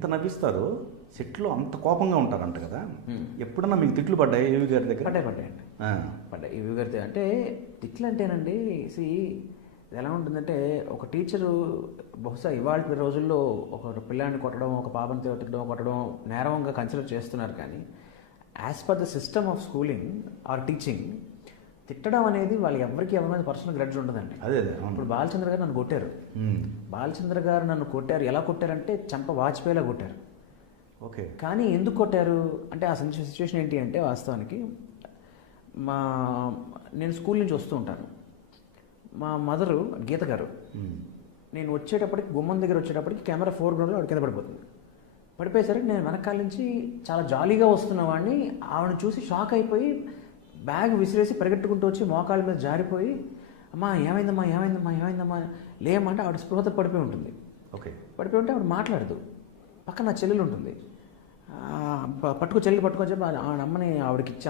ఎంత నవ్విస్తారో సెట్లో అంత కోపంగా ఉంటారంట కదా. ఎప్పుడన్నా మీకు తిట్లు పడ్డాయి ఏవి గారి దగ్గర? పడ్డాయండి. పడ్డాయి ఏవి గారి అంటే తిట్లు అంటేనండి. ఎలా ఉంటుందంటే ఒక టీచరు బహుశా ఇవాళ రోజుల్లో ఒక పిల్లాన్ని కొట్టడం, ఒక పాపని కొట్టడం నేరంగా కన్సిడర్ చేస్తున్నారు. కానీ as per the system of schooling or teaching, తిట్టడం అనేది వాళ్ళు ఎవరికి ఎవరి మీద పర్సనల్ గ్రడ్జ్ ఉండదండి. అదే ఇప్పుడు బాలచంద్ర గారు నన్ను కొట్టారు. బాలచంద్ర గారు నన్ను కొట్టారు. ఎలా కొట్టారంటే చంప వాజ్పేయిలా కొట్టారు. ఓకే. కానీ ఎందుకు కొట్టారు అంటే ఆ సిచ్యువేషన్ ఏంటి అంటే, వాస్తవానికి నేను స్కూల్ నుంచి వస్తూ ఉంటాను. మా మదరు గీత గారు నేను వచ్చేటప్పటికి గుమ్మం దగ్గర వచ్చేటప్పటికి కెమెరా ఫోర్గ్రౌండ్లో ఆవిడ కింద పడిపోయేసరికి నేను వెనకాల నుంచి చాలా జాలీగా వస్తున్న వాడిని ఆవిడని చూసి షాక్ అయిపోయి బ్యాగ్ విసిరేసి పరిగెట్టుకుంటూ వచ్చి మోకాళ్ళ మీద జారిపోయి, అమ్మా ఏమైందమ్మా లేమంటే ఆవిడ స్పృహత పడిపోయి ఉంటుంది. ఓకే. పడిపోయి ఉంటే ఆవిడ మాట్లాడదు. పక్కన నా చెల్లెలు ఉంటుంది. చెల్లి పట్టుకొని చెప్పి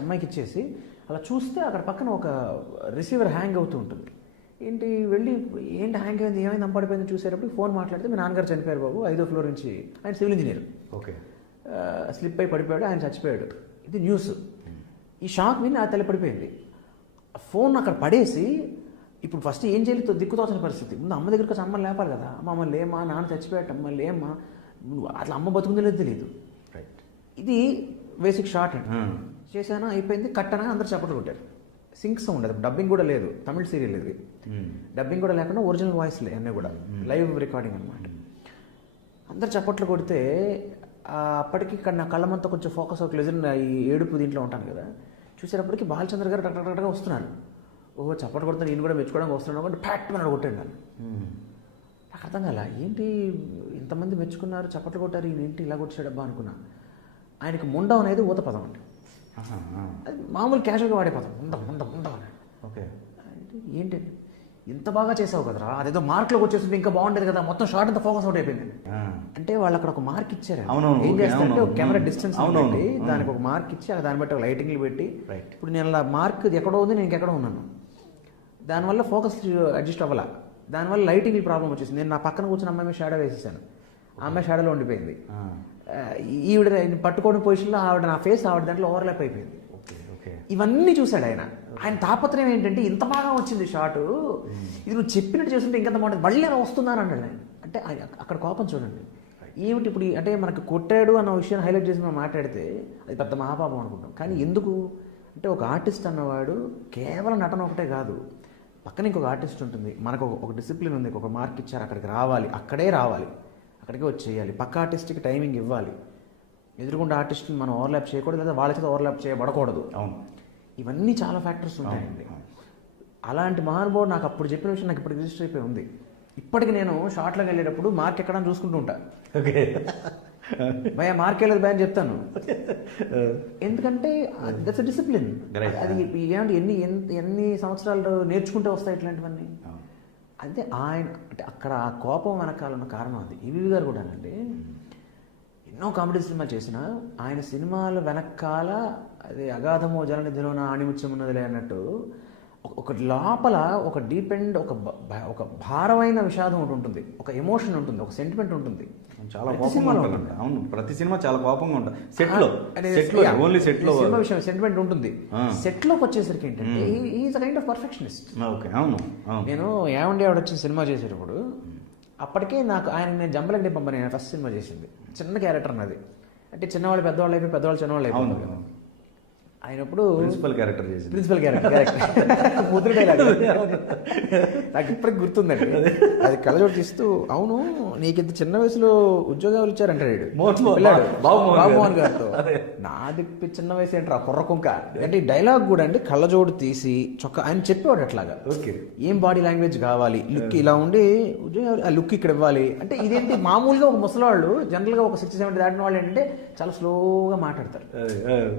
అమ్మాయికి ఇచ్చేసి అలా చూస్తే అక్కడ పక్కన ఒక రిసీవర్ హ్యాంగ్ అవుతూ ఉంటుంది. ఏంటి హ్యాంగ్ అయింది, ఏమైంది పడిపోయింది చూసేటప్పుడు ఫోన్ మాట్లాడితే మీ నాన్నగారు చనిపోయారు బాబు, 5వ ఫ్లోర్ నుంచి. ఆయన సివిల్ ఇంజనీర్. ఓకే. స్లిప్ అయి పడిపోయాడు, ఆయన చచ్చిపోయాడు. ఇది న్యూస్. ఈ షాక్ విని ఆ తల్లి పడిపోయింది. ఫోన్ అక్కడ పడేసి ఇప్పుడు ఫస్ట్ ఏం చేయలేదు, దిక్కుతోచని పరిస్థితి. ముందు అమ్మ దగ్గరికి వచ్చి అమ్మని లేపాలి కదా. అమ్మ లేమా, నాన్న చచ్చిపోయాడు, అమ్మ లేమ్మా, అట్లా అమ్మ బతుకుందో లేదు తెలియదు. రైట్. ఇది బేసిక్ షార్ట్ అండి. చేశాను, అయిపోయింది, కట్టనా, అందరు చప్పట్లు కొట్టారు. సింక్స్ ఉండదు, డబ్బింగ్ కూడా లేదు. తమిళ సీరియల్ ఇది. డబ్బింగ్ కూడా లేకుండా ఒరిజినల్ వాయిస్లే అన్నీ కూడా, లైవ్ రికార్డింగ్ అనమాట. అందరు చప్పట్లు కొడితే అప్పటికి ఇక్కడ నా కళ్ళమంతా కొంచెం ఫోకస్ అవ్వట్లేదు. ఈ ఏడుపు దీంట్లో ఉంటాను కదా. చూసేటప్పటికి బాలచంద్ర గారు టక్టగా వస్తున్నారు. ఓహో చప్పట్లు కొడుతున్నారు, ఈయన కూడా మెచ్చుకోవడానికి వస్తున్నాడు అంటే ఫ్యాక్ట్ అని కొట్టాడు నన్ను. నాకు అర్థం కాల, ఏంటి ఇంతమంది మెచ్చుకున్నారు, చప్పట్లు కొట్టారు, ఈయన ఏంటి ఇలా కొట్టాడబ్బా అనుకున్నా. ఆయనకి ముండం అనేది ఊత పదం అండి. అది మామూలు క్యాజువల్గా వాడే పదం, ముండం అని. ఓకే. ఏంటి ఇంత బాగా చేసావు కదరా, అదేదో మార్క్లోకి వచ్చేసింది ఇంకా బాగుండేది కదా, మొత్తం షార్ట్ అంతా ఫోకస్ అవుట్ అయిపోయింది. అంటే వాళ్ళు అక్కడ ఒక మార్క్ ఇచ్చారు. ఏం చేస్తారంటే ఒక కెమెరా డిస్టెన్స్ పెట్టి దానికి ఒక మార్క్ ఇచ్చి దాన్ని బట్టి ఒక లైటింగ్లు పెట్టి, ఇప్పుడు నేను అలా మార్క్ ఎక్కడో ఉంది, నేను ఎక్కడో ఉన్నాను. దానివల్ల ఫోకస్ అడ్జస్ట్ అవ్వాల, దానివల్ల లైటింగ్ ప్రాబ్లం వచ్చేసింది. నేను నా పక్కన కూర్చున్న అమ్మాయి మీద షాడో వేసేసాను. ఆ అమ్మాయి షాడోలో ఉండిపోయింది. ఈవిడ పట్టుకోవడం పొజిషన్లో ఆవిడ నా ఫేస్ ఆవిడ దాంట్లో ఓవర్లాప్ అయిపోయింది. ఇవన్నీ చూశాడు ఆయన. ఆయన తాపత్రయం ఏంటంటే ఇంత బాగా వచ్చింది షాటు, ఇది నువ్వు చెప్పినట్టు చేస్తుంటే ఇంకెంత బాగుంటుంది, మళ్ళీ అలా వస్తున్నాను అన్నాడు ఆయన. అంటే అక్కడ కోపం చూడండి. ఏమిటి ఇప్పుడు అంటే మనకు కొట్టాడు అన్న విషయాన్ని హైలైట్ చేసి మనం మాట్లాడితే అది పెద్ద మహాపాపం అనుకుంటాం. కానీ ఎందుకు అంటే ఒక ఆర్టిస్ట్ అన్నవాడు కేవలం నటన ఒకటే కాదు, పక్కన ఇంకొక ఆర్టిస్ట్ ఉంటుంది, మనకు ఒక డిసిప్లిన్ ఉంది, ఒక మార్క్ ఇచ్చారు, అక్కడికి రావాలి, అక్కడే రావాలి, అక్కడికి వచ్చి చేయాలి, పక్క ఆర్టిస్ట్కి టైమింగ్ ఇవ్వాలి, ఎదురుకుండా ఆర్టిస్ట్ని మనం ఓవర్లాప్ చేయకూడదు, లేదా వాళ్ళ చేత ఓవర్లాప్ చేయబడకూడదు. అవును, ఇవన్నీ చాలా ఫ్యాక్టర్స్ ఉంటాయండి. అలాంటి మహానుభావుడు నాకు అప్పుడు చెప్పిన విషయం నాకు ఇప్పుడు రిజిస్టర్ అయిపోయి ఉంది. ఇప్పటికి నేను షార్ట్లోకి వెళ్ళేటప్పుడు మార్క్ ఎక్కడ చూసుకుంటూ ఉంటా. ఓకే భయ మార్క్ వెళ్ళదు భయ అని చెప్తాను. ఎందుకంటే దట్స్ డిసిప్లిన్. అది ఏమంటే ఎన్ని సంవత్సరాలు నేర్చుకుంటూ వస్తాయి ఇట్లాంటివన్నీ. అంటే ఆయన అంటే అక్కడ ఆ కోపం వెనకాలన్న కారణం అది. ఈవీవి గారు కూడా అండి ఎన్నో కామెడీ సినిమాలు చేసిన ఆయన సినిమాల వెనకాల అది అగాధమో జలనిధిలోన ఆణిముత్యం ఉన్నదిలే అన్నట్టు ఒక లోపల ఒక డీప్ ఎండ్ ఒక భారమైన విషాదం ఒకటి ఉంటుంది, ఒక ఎమోషన్ ఉంటుంది, ఒక సెంటిమెంట్ ఉంటుంది. చాలా సినిమాలో ఉంటుంది. అవును, ప్రతి సినిమా చాలా కోపంగా ఉంటుంది. ఓన్లీ సెట్లో సినిమా విషయం సెంటిమెంట్ ఉంటుంది. సెట్లోకి వచ్చేసరికి ఏంటంటే is a kind of perfectionist. Okay. అవును, నేను ఏమండి ఆవిడ వచ్చిన సినిమా చేసేటప్పుడు అప్పటికే నాకు ఆయన నేను జంబలగడ్డి పంపని నేను ఫస్ట్ సినిమా చేసింది. చిన్న క్యారెక్టర్ అన్నది, అంటే చిన్నవాళ్ళు పెద్దవాళ్ళు అయిపోయి పెద్దవాళ్ళు చిన్నవాళ్ళు అయిపోయింది. ఆయనప్పుడు ప్రిన్సిపల్ క్యారెక్టర్ ముద్ర డైలాగ్ నాకు ఇప్పటికి గుర్తుందండి. అది కళ్ళజోడు తీస్తూ, అవును నీకు ఇంత చిన్న వయసులో ఉద్యోగాలు ఇచ్చారంటాడు బాబుమోహన్ గారితో. నాది చిన్న వయసు ఏంటారు కుర్ర కుంక అంటే ఈ డైలాగ్ కూడా అండి కళ్ళజోడు తీసి చొక్కా ఆయన చెప్పేవాడు అట్లాగా. ఏం బాడీ లాంగ్వేజ్ కావాలి, లుక్ ఇలా ఉండి ఉద్యోగాలు ఆ లుక్ ఇక్కడ ఇవ్వాలి అంటే ఇదేంటి మామూలుగా ఒక ముసలాళ్ళు జనరల్గా ఒక 60-70 దాటిన వాళ్ళు ఏంటంటే చాలా స్లోగా మాట్లాడతారు.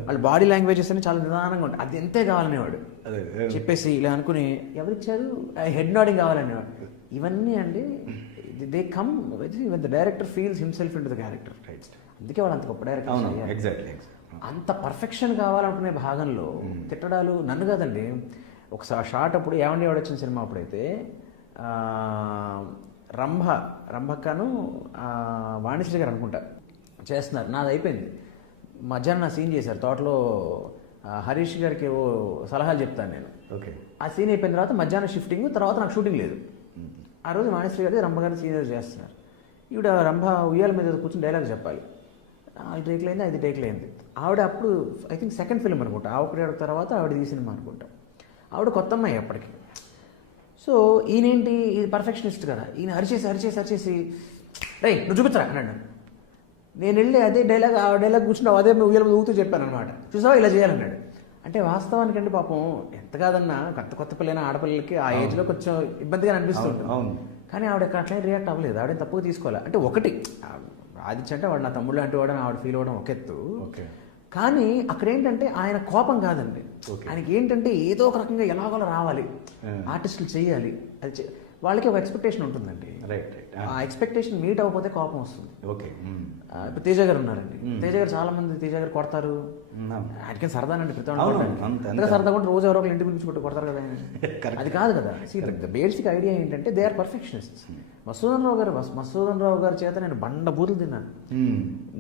వాళ్ళు బాడీ లాంగ్వేజెస్ చాలా నిదానంగా ఉంటాయి. అది ఎంతే కావాలనేవాడు చెప్పేసి ఇలా అనుకుని ఎవరిచ్చారు హెడ్ నాడింగ్ కావాలనేవాడు. ఇవన్నీ అండి they come when the director feels himself in to the character. అందుకే వాళ్ళు అంత గొప్ప డైరెక్టర్. అంత పర్ఫెక్షన్ కావాలనుకునే భాగంలో తిట్టడాలు నన్ను కాదండి. ఒక షార్ట్ అప్పుడు ఏమండి ఎవడు వచ్చిన సినిమా అప్పుడైతే రంభక్కను వాణిశ్రీ గారు అనుకుంటా చేస్తున్నారు. నాది అయిపోయింది. మధ్యాహ్నం నా సీన్ చేశారు తోటలో. హరీష్ గారికి ఏవో సలహాలు చెప్తాను నేను. ఓకే. ఆ సీన్ అయిపోయిన తర్వాత మధ్యాహ్నం షిఫ్టింగ్, తర్వాత నాకు షూటింగ్ లేదు. ఆ రోజు మానేశ్వరి గారి రంభ గారిని సీనియర్ చేస్తున్నారు. ఈవిడ రంభ ఉయ్యాల మీద కూర్చొని డైలాగ్ చెప్పాలి. 5 టేక్లు అయింది, 5 టేక్లు అయింది. ఆవిడ అప్పుడు ఐ థింక్ సెకండ్ ఫిల్మ్ అనుకుంటా, ఆ ఒకటి తర్వాత ఆవిడ ఈ సినిమా అనుకుంటా. ఆవిడ కొత్త అమ్మాయి అప్పటికి. సో ఈయనేంటి, ఇది పర్ఫెక్షనిస్ట్ కదా, ఈయన అరిచేసి రే నువ్వు చూపించరా అన్నాడు. నేను వెళ్ళి అదే డైలాగ్, ఆ డైలాగ్ కూర్చున్నావు, అదే ఉయ్యాల మీద ఊగుతూ చెప్పాను అనమాట. చూసావా ఇలా చేయాలన్నాడు. అంటే వాస్తవానికంటే పాపం ఎంత కాదన్నా కొత్త పిల్లైన ఆడపిల్లలకి ఆ ఏజ్లో కొంచెం ఇబ్బందిగా అనిపిస్తుంది. కానీ ఆవిడ అట్లా రియాక్ట్ అవ్వలేదు, ఆవిడ తప్పుగా తీసుకోవాలి. అంటే ఒకటి ఆదిత్య అంటే వాడు నా తమ్ముడు అంటూ వాడని ఆవిడ ఫీల్ అవ్వడం ఒక ఎత్తు. కానీ అక్కడ ఏంటంటే ఆయన కోపం కాదండి, ఆయనకి ఏంటంటే ఏదో ఒక రకంగా ఎలాగోలా రావాలి, ఆర్టిస్టులు చేయాలి, అది వాళ్ళకి ఒక ఎక్స్పెక్టేషన్ ఉంటుందండి. రైట్. ఆ ఎక్స్పెక్టేషన్ మీట్ అవ్వకపోతే కోపం వస్తుంది. ఓకే. ఇప్పుడు తేజ గారు ఉన్నారండి. తేజ గారు చాలా మంది తేజ గారు కొడతారు, ఆయనకి సరదానండి. ప్రతి అంతగా సరదా కూడా రోజు ఎవరో ఇంటి గురించి కొడతారు కదా. అది కాదు కదా. బేసిక్ ఐడియా ఏంటంటే దే ఆర్ పర్ఫెక్షనిస్ట్స్. మసూదన్ రావు గారి చేత నేను బండ బూతులు తిన్నాను.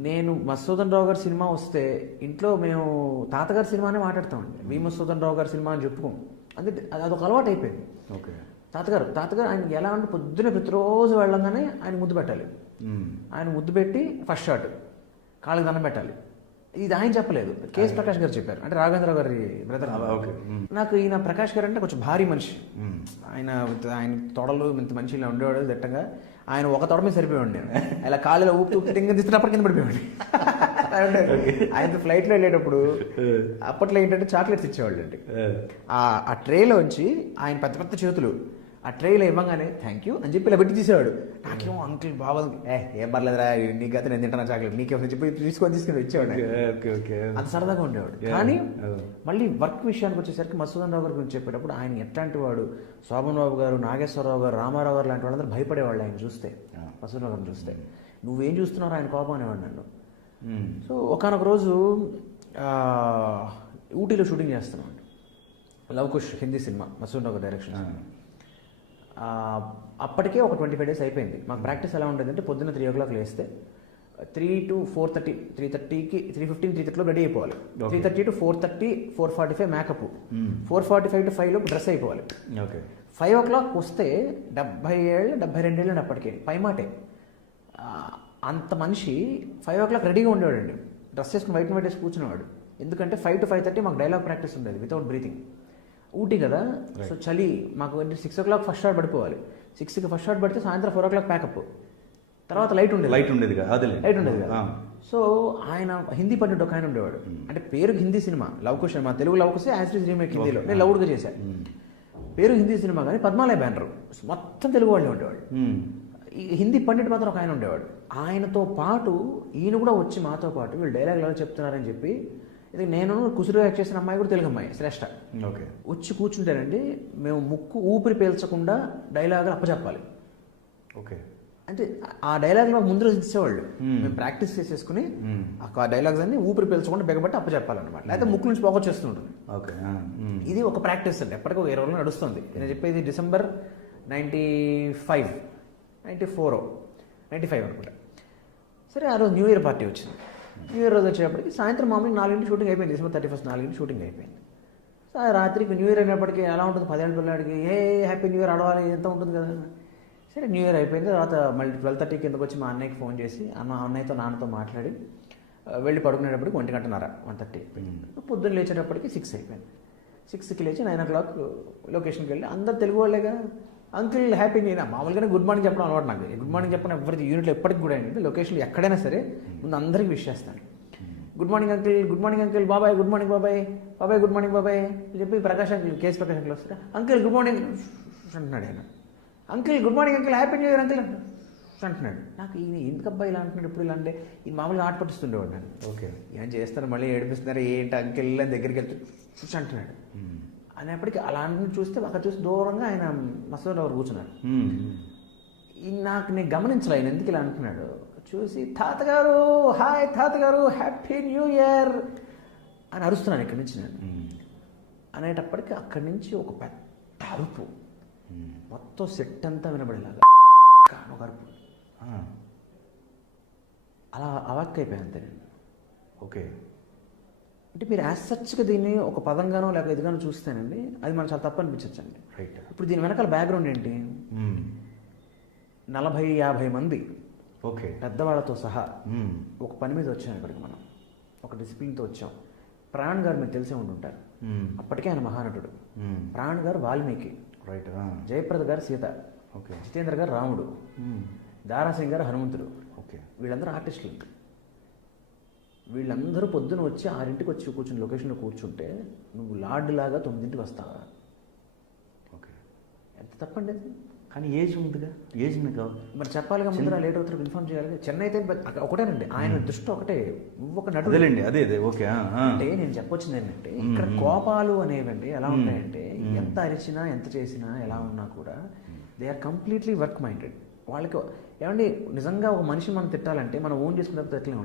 నేను మసూదన్ రావు గారి సినిమా వస్తే ఇంట్లో మేము తాతగారి సినిమానే మాట్లాడతామండి. వి మసూదన్ రావు గారి సినిమా అని చెప్పుకోం. అందుకే అదొక అలవాటు అయిపోయింది. ఓకే. తాతగారు ఆయనకి ఎలా అంటే పొద్దున్నే ప్రతిరోజు వెళ్ళంగానే ఆయన ముద్దు పెట్టాలి. ఆయన ముద్దు పెట్టి ఫస్ట్ షాట్ కాళ్ళకి దండం పెట్టాలి. ఇది ఆయన చెప్పలేదు, కేఎస్ ప్రకాష్ గారు చెప్పారు. అంటే రాఘవేంద్ర గారి బ్రదర్. నాకు ఈయన ప్రకాష్ గారు అంటే కొంచెం భారీ మనిషి. ఆయన తొడలు ఇంత మనిషి ఇలా ఉండేవాడు దట్టంగా. ఆయన ఒక తొడ మీద సరిపోయాడు. నేను ఇలా కాళ్ళలో ఊపి టింగ తీస్తున్నప్పటి కింద పడిపోయాడు. ఆయన ఫ్లైట్లో వెళ్ళేటప్పుడు అప్పట్లో ఏంటంటే చాక్లెట్స్ ఇచ్చేవాళ్ళు అండి. ఆ ట్రేలోంచి ఆయన పెద్ద పెద్ద చేతులు ఆ ట్రేలో ఇవ్వగానే థ్యాంక్ యూ అని చెప్పి ఇలా పెట్టి తీసేవాడు. నాకేమో అంకుల్ బాగా ఏం పర్లేదురా, నీకు అయితే నేను తింటాను చాక్లెట్, నీకేమో చెప్పి తీసుకొని ఇచ్చేవాడు. అంత సరదాగా ఉండేవాడు. కానీ మళ్ళీ వర్క్ విషయానికి వచ్చేసరికి మసూదన్ రావు గారి గురించి చెప్పేటప్పుడు ఆయన ఎట్లాంటి వాడు, శోభన్ బాబు గారు, నాగేశ్వరరావు గారు, రామారావు గారు లాంటి వాళ్ళందరూ భయపడేవాళ్ళు ఆయన చూస్తే. మసూదన్ రావు గారిని చూస్తే నువ్వేం చూస్తున్నారో ఆయన కోపం అనేవాడు నన్ను. సో ఒకనొక రోజు ఊటీలో షూటింగ్ చేస్తున్నాం. లవ్ కుష్ హిందీ సినిమా, మసూదన్ రావు గారి డైరెక్షన్. అప్పటికే ఒక 25 days అయిపోయింది. మాకు ప్రాక్టీస్ ఎలా ఉండేదంటే పొద్దున్న 3 o'clock లేస్తే 3 to 4:30, 3:30కి 3:15, 3:30 రెడీ అయిపోవాలి. 3:30 to 4:30, 4:45 మేకప్, 4:45 to 5 లోపు డ్రెస్ అయిపోవాలి. 5 o'clock వస్తే 72 ఏళ్ళు అప్పటికే పైమాటే. అంత మనిషి 5 o'clock రెడీగా ఉండేవాడండి. డ్రెస్ వేసుకుని వైట్ వేసి కూర్చునేవాడు. ఎందుకంటే 5 to 5:30 మాకు డైలాగ్ ప్రాక్టీస్ ఉండేది వితౌట్ బ్రీతింగ్. ఊటీ కదా, సో చలి. మాకు 6 o'clock ఫస్ట్ షాట్ పడిపోవాలి. 6కి ఫస్ట్ షాట్ పడితే సాయంత్రం 4 o'clock ప్యాకప్. తర్వాత లైట్ ఉండేది కదా. సో ఆయన హిందీ పండిట్ ఒక ఆయన ఉండేవాడు. అంటే పేరు హిందీ సినిమా లవ్ కుష్, మా తెలుగు లవ్ కుష్ యాజ్ రీమేక్ హిందీలో నేను లౌడ్గా చేశాను. పేరు హిందీ సినిమా కానీ పద్మాలయ బ్యానర్ మొత్తం తెలుగు వాళ్ళే ఉండేవాడు. ఈ హిందీ పండిట్ మాత్రం ఒక ఆయన ఉండేవాడు. ఆయనతో పాటు ఈయన కూడా వచ్చి మాతో పాటు వీళ్ళు డైలాగ్ ఎలా చెప్తున్నారని చెప్పి, ఇది నేను కుసురు యాక్ట్ చేసిన అమ్మాయి కూడా తెలుగు అమ్మాయి శ్రేష్ఠ వచ్చి కూర్చుంటారండి. మేము ముక్కు ఊపిరి పీల్చకుండా డైలాగులు అప్పచెప్పాలి. అంటే ఆ డైలాగ్ మాకు ముందు రోజు ఇచ్చేవాళ్ళు. మేము ప్రాక్టీస్ చేసేసుకుని ఆ డైలాగ్స్ అన్ని ఊపిరి పీల్చకుండా బెగబట్టి అప్పచెప్పాలన్నమాట. లేకపోతే ముక్కు నుంచి పోగొచ్చేస్తుంటుంది. ఇది ఒక ప్రాక్టీస్ అండి, ఎప్పటికీ 20 రోజులు నడుస్తుంది. నేను చెప్పేది December 95, 94, 95 అనుకుంటా. సరే ఆ రోజు న్యూ ఇయర్ పార్టీ వచ్చింది. న్యూ ఇయర్ రోజు వచ్చేటప్పటికి సాయంత్రం మామూలుగా 4 షూటింగ్ అయిపోయింది. December 31st 4 షూటింగ్ అయిపోయింది. రాత్రికి న్యూ ఇయర్ అయినప్పటికీ ఎలా ఉంటుంది, 10 ఏళ్ళ పిల్లాడికి హ్యాపీ న్యూ ఇయర్ ఆడవాలి ఎంత ఉంటుంది కదా. సరే న్యూ ఇయర్ అయిపోయింది. తర్వాత మళ్ళీ 12:30 కిందకు వచ్చి మా అన్నయ్యకి ఫోన్ చేసి అన్నయ్యతో నాన్నతో మాట్లాడి వెళ్ళి పడుకునేటప్పటికి 1:30, 1:30 అయిపోయింది. పొద్దున్న లేచేటప్పటికి 6 అయిపోయింది. 6కి లేచి 9 o'clock లొకేషన్కి వెళ్ళి అందరు తెలుగు వాళ్ళేగా అంకుల్ హ్యాపీ న్యూ ఇయర్. మామూలుగానే గుడ్ మార్నింగ్ చెప్పడం అలవాటు నాకు. గుడ్ మార్నింగ్ చెప్పడం ఎవరికి యూనిట్లో ఎప్పటికి కూడా ఏంటంటే లొకేషన్లో ఎక్కడైనా సరే ముందు అందరికీ విష్ చేస్తాను. Good morning uncle, good morning uncle, బాబాయ్ గుడ్ మార్నింగ్ బాబాయ్, బాబాయ్ గుడ్ మార్నింగ్ బాబాయ్ అని చెప్పి Prakash uncle, KS Prakash uncle వస్తారు. అంకుల్ గుడ్ మార్నింగ్ అంటున్నాడు ఆయన. Uncle good morning uncle, happy new year uncle అంటున్నాడు. నాకు ఈయన ఎందుకు అబ్బాయి ఇలా అంటున్నాడు ఇప్పుడు ఇలా అంటే, ఈ మామూలుగా ఆట పట్టిస్తుండేవాడు నేను. ఏం చేస్తాను మళ్ళీ ఏడిపిస్తున్నారు ఏంటి అంకుల్ అని దగ్గరికి వెళ్తే చూసి అంటున్నాడు. అనేప్పటికీ అలా చూస్తే అక్కడ చూసి దూరంగా ఆయన మసూదన్ రావు కూర్చున్నారు. నాకు నేను గమనించలే ఆయన ఎందుకు ఇలా అంటున్నాడు. చూసి తాతగారు హాయ్, తాతగారు హ్యాపీ న్యూ ఇయర్ అని అరుస్తున్నాను ఇక్కడి నుంచి నేను. అనేటప్పటికీ అక్కడి నుంచి ఒక పెద్ద అరుపు, మొత్తం సెట్ అంతా వినబడేలాగా ఒక అరుపు. అలా అవాక్కైపోయాను అంతే నేను. ఓకే. అంటే మీరు యాజ్ సచ్గా దీన్ని ఒక పదంగానో లేక ఇదిగానో చూస్తేనండి అది మనకు చాలా తప్పు అనిపించచ్చండి. రైట్. ఇప్పుడు దీని వెనకాల బ్యాక్గ్రౌండ్ ఏంటి, 40-50 మంది ఓకే. పెద్దవాళ్ళతో సహా ఒక పని మీద వచ్చాం ఇక్కడికి. మనం ఒక డిసిప్లిన్తో వచ్చాం. ప్రాణ్ గారు మీకు తెలిసే ఉంటుంటారు, అప్పటికే ఆయన మహానటుడు. ప్రాణ్ గారు వాల్మీకి, రైట్. జయప్రద గారు సీత, ఓకే. జితేంద్ర గారు రాముడు, దారాసింగ్ గారు హనుమంతుడు. ఓకే. వీళ్ళందరూ ఆర్టిస్టులు. వీళ్ళందరూ పొద్దున వచ్చి 6ంటికి వచ్చి కూర్చుని లొకేషన్లో కూర్చుంటే నువ్వు లార్డ్ లాగా 9ంటికి వస్తావా? ఓకే. ఎంత తప్పండి అది. కానీ ఏజ్ ఉందిగా, ఏజ్ కాదు మరి చెప్పాలిగా, ముందర లేట్ అవుతారు ఇన్ఫార్మ్ చేయాలి. చెన్నై అయితే ఒకటేనండి, ఆయన దృష్టి ఒకటే, నువ్వు ఒక నటుడు. అదేలేండి, అదే ఓకే. అంటే నేను చెప్పొచ్చింది ఏంటంటే ఇక్కడ కోపాలు అనేవండి ఎలా ఉంటాయంటే ఎంత అరిచినా ఎంత చేసినా ఎలా ఉన్నా కూడా they are completely work minded. వాళ్ళకి ఏమండి నిజంగా ఒక మనిషిని మనం తిట్టాలంటే మనం ఓన్ చేసుకునే ఎట్లే